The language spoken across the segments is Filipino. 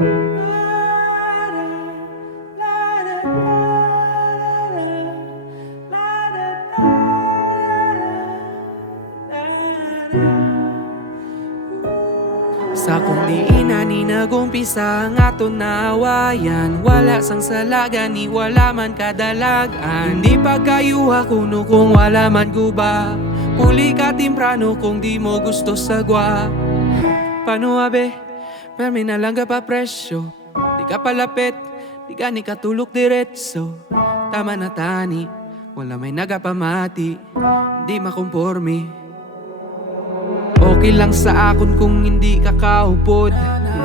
Sa kung diina ni nagumpisa ang aton naawayan, wala sang salaga ni wala man kadalagan. Hindi pagkayuha kuno kung wala man guba, puli ka timprano kung di mo gusto sagwa. Paano abe, permi na lang ka pa presyo, di ka palapit, di ka ni katulog diretso. Tama na tani, wala may nagapamati, di makumporme. Okay lang sa akon kung hindi ka kaupod,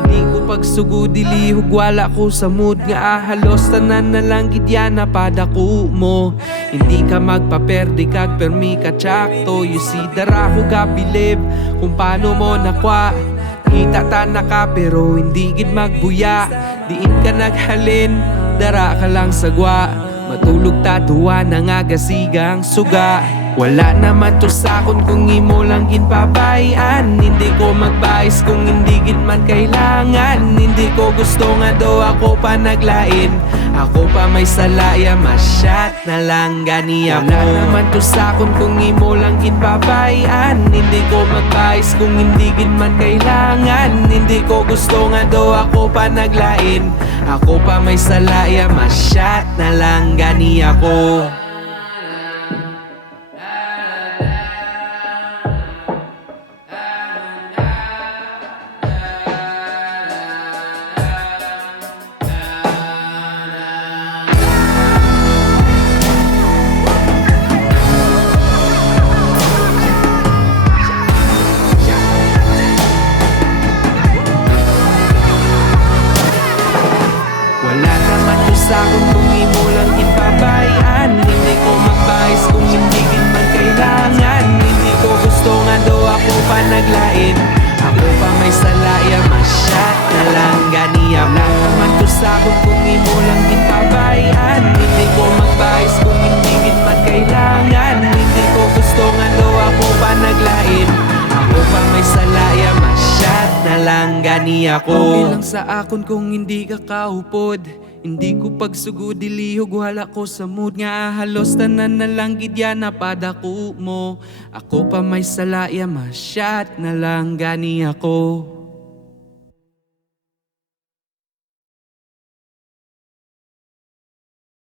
hindi ko pagsugod dilihog, wala ko sa mood nga halos tanan na lang gidyan na padako mo. Hindi ka magpaperde kag permi ka tsakto, you see dara ko ka bilib kung paano mo nakwa. Kita ta na ka pero hindi gid magbuya, diin ka naghalin, dara ka lang sagwa. Matulog ta duwa na nga gasigang suga. Wala naman to sakon kung imo lang ginpabayan, hindi ko magbayis kung hindi gid man kailangan. Hindi ko gusto nga do ako pa naglain, ako pa may salaya, masyat na lang gani ako. Wala naman to sakon kung imo lang ginpabayan, hindi ko magbayis kung hindi gid man kailangan. Hindi ko gusto nga do ako pa naglain, ako pa may salaya, masyat na lang gani ako. Wala naman to sakon kung imo lang ginpabayan, hindi ko magbayis kung hindi gid man kailangan. Hindi ko gusto nga do ako pa naglain, ako pa may salaya, masyat na lang gani ako. Wala naman to sakon kung imo lang ginpabayan, hindi ko magbayis kung hindi gid man kailangan. Hindi ko gusto nga do ako pa naglain, ako pa may salaya, masyat na lang gani ako. Okay lang sa akon kung hindi ka kaupod, hindi ko pagsugod dilihog, wala ko sa mood nga halos tanan na lang gidyan na padako mo. Ako pa may salaya, masyat na lang gani ako.